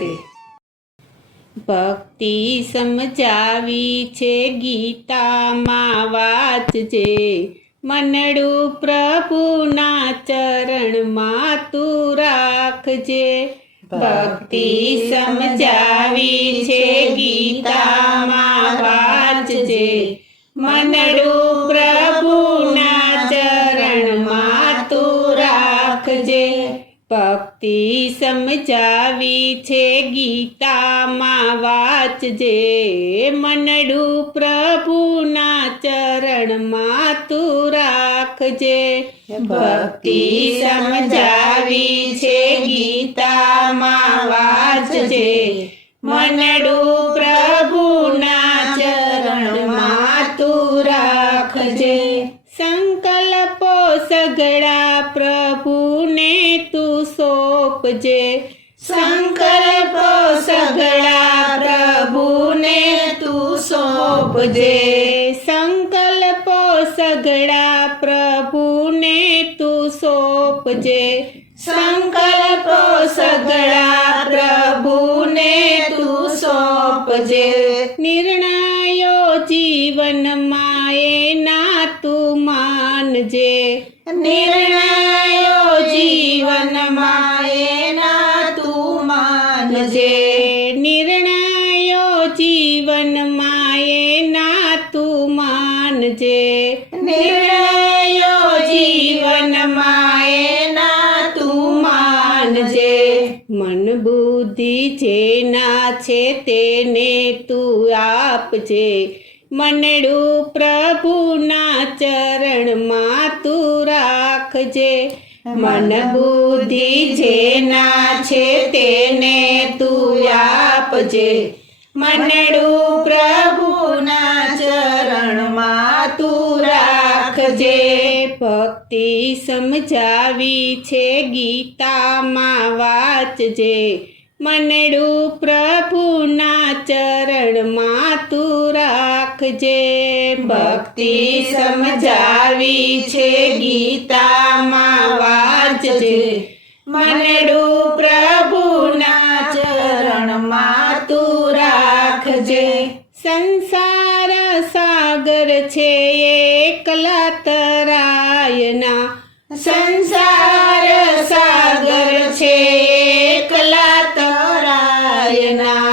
રાધે. ભક્તિ સમજાવી છે ગીતામાં વાંચજે, મનડું પ્રભુના ચરણમાં તું રાખજે. ભક્તિ સમજાવી છે ગીતામાં વાંચજે, મનડું પ્રભુના ચરણમાં તું રાખજે. ભક્તિ સમજાવી છે ગીતામાં વાંચજે, મનડું પ્રભુના ચરણમાં તું રાખજે. ભક્તિ સમજાવી છે ગીતામાં વાંચજે, મનડું પ્રભુના ચરણમાં તું રાખજે. સંકલ્પો સઘળા પ્રભુને તું સોંપજે, સંકલ્પો સઘળા પ્રભુને તું સોંપજે. સંકલ્પો સઘળા પ્રભુને તું સોંપજે, સંકલ્પો સઘળા પ્રભુને તું સોંપજે. નિર્ણયો જીવનમાં એના તું માનજે, નિર્ણયો જીવનમાં એના તું માનજે. નિર્ણયો જીવનમાં એના તું માનજે, નિર્ણયો જીવનમાં એના તું માનજે. મન બુદ્ધિ જેના છે તેને તું આપજે, મનડું પ્રભુના ચરણમાં તું રાખજે. મન બુદ્ધિ જેના છે તેને તું આપજે, મનડું પ્રભુના ચરણમાં તું રાખજે. ભક્તિ સમજાવી છે ગીતામાં વાંચજે, મનડું પ્રભુના ચરણમાં તું રાખજે. ભક્તિ સમજાવી છે ગીતામાં વાંચજે, મનડું પ્રભુના ચરણમાં તું રાખજે. સંસાર સાગર છે એકલા તરાયના, સંસાર સાગર છે એકલા તરાયના.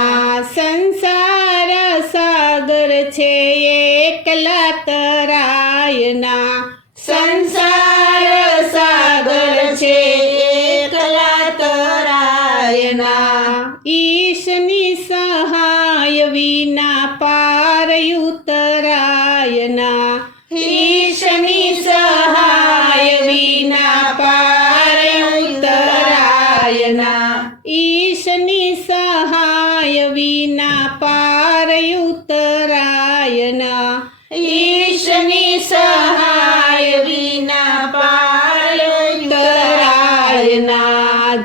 સંસાર સાગર છે એકલા તરાયના, સંસાર સાગર છે એકલા તરાયના. ઈશની સહાય વિના પાર ઉતરાયના, ઈશની સહાય વિના પાર ઉતરાયના. ઈશની સહાય વિના પાર ઉતરાયના, ઈશની સહાય વિના પાર ઉતરાયના.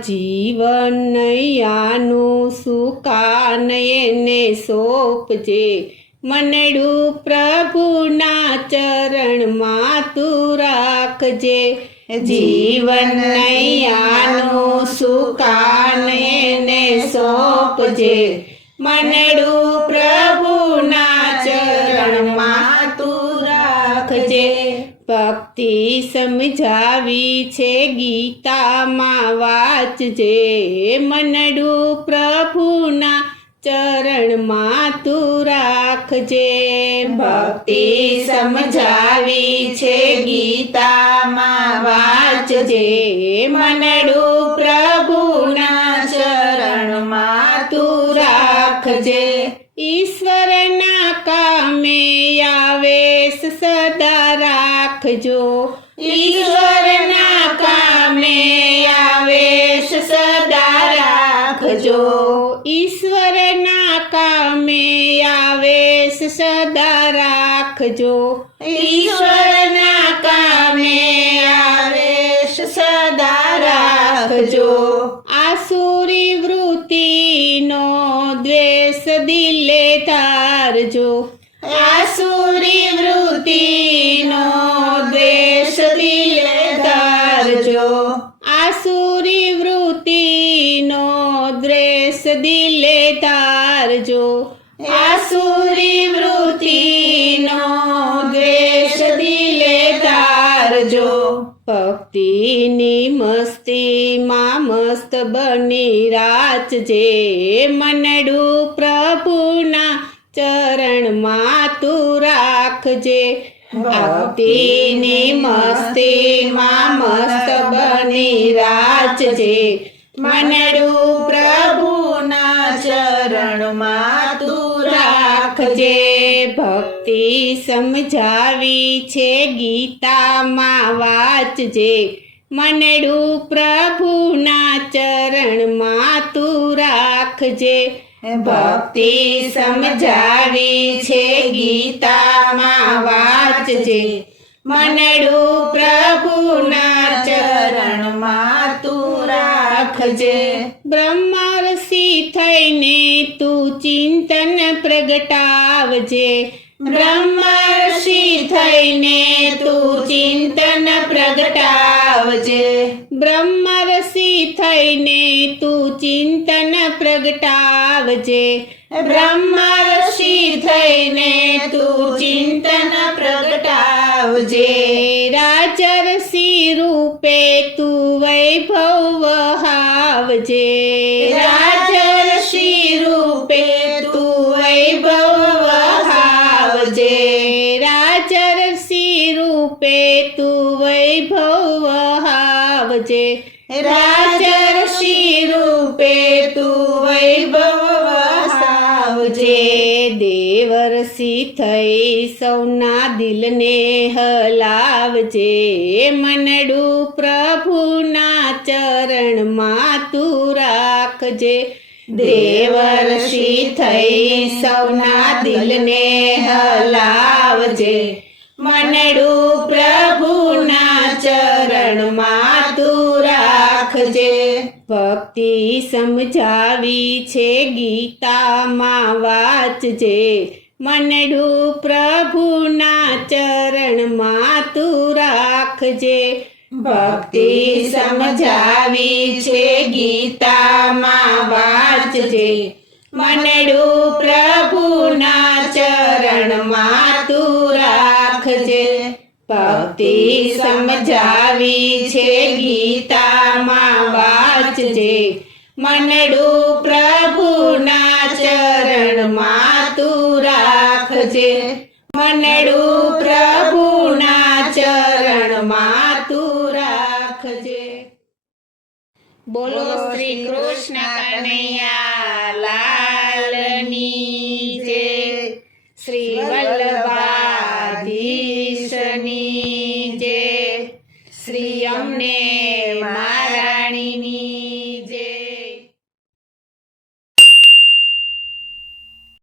જીવન નૈયાનું સુકાન એને સોંપજે, મનડું પ્રભુના ચરણમાં તું રાખજે. જીવન નૈયાનું સુકાન એને સોંપજે, મનડું પ્રભુના ચરણમાં તું રાખજે. ભક્તિ સમજાવી છે ગીતામાં વાંચજે, મનડું પ્રભુના ચરણમાં તું રાખજે. ભક્તિ સમજાવી છે ગીતામાં વાંચજે, મનડું પ્રભુના ચરણમાં તું રાખજે. ઈશ્વરના કામે આવેશ સદા રાખજો, ઈશ્વરના કામે આવેશ સદા રાખજો. ઈશ્વરના કામે આવેશ સદા રાખજો, ઈશ્વરના કામે આવેશ સદા રાખજો. આસુરી વૃત્તિનો દ્વેષ દિલે ધારજો, આસુરી વૃત્તિનો દ્વેષ દિલે ધારજો. આસુરી વૃત્તિનો દ્વેષ દ્વેષ દિલે ધારજો આસુરી વૃત્તિનો દ્વેષ દિલે ધારજો ભક્તિની મસ્તીમાં મસ્ત બની રાચજે મનડું પ્રભુના ચરણમાં તું રાખજે ભક્તિની મસ્તીમાં મસ્ત બની રાચજે મનડું પ્રભુના ચરણમાં તું રાખજે ભક્તિ સમજાવી છે ગીતામાં વાંચજે મનડું પ્રભુના ચરણમાં તું રાખજે ભક્તિ સમજાવી છે ગીતામાં વાંચજે મનડું પ્રભુના ચરણમાં તું રાખજે બ્રહ્મર્ષિ થઈને તું ચિંતન પ્રગટાવજે બ્રહ્મર્ષિ થઈને તું ચિંતન પ્રગટાવજે બ્રહ્મર્ષિ થઈને તું ચિંતન પ્રગટાવજે બ્રહ્મર્ષિ થઈને તું ચિંતન પ્રગટાવજે રાજર્ષિ રૂપે તું વૈભવ વહાવજે રાજર્ષિ રૂપે તું વૈભવ વહાવજે રાજર્ષિ રૂપે તું વૈભવ વહાવજે રાજર્ષિ રૂપે તું વૈભવ વહાવજે દેવર્ષિ થઈ સૌના દિલને હલાવજે મનડું પ્રભુના ચરણમાં તું રાખજે દેવર્ષિ થઈ સૌના દિલને હલાવજે મનડું પ્રભુના ચરણમાં તું રાખજે ભક્તિ સમજાવી છે ગીતામાં વાંચજે મનડું પ્રભુના ચરણમાં તું રાખજે ભક્તિ સમજાવી છે ગીતામાં વાંચજે મનડું પ્રભુના ચરણમાં તું રાખજે ભક્તિ સમજાવી છે ગીતામાં વાંચજે મનડું પ્રભુના ચરણમાં તું રાખજે મનડું પ્રભુના ચરણમાં તું રાખજે બોલો શ્રી કૃષ્ણ કનૈયા લાલની જય શ્રી વલ્લભાધીશની જય શ્રી અમને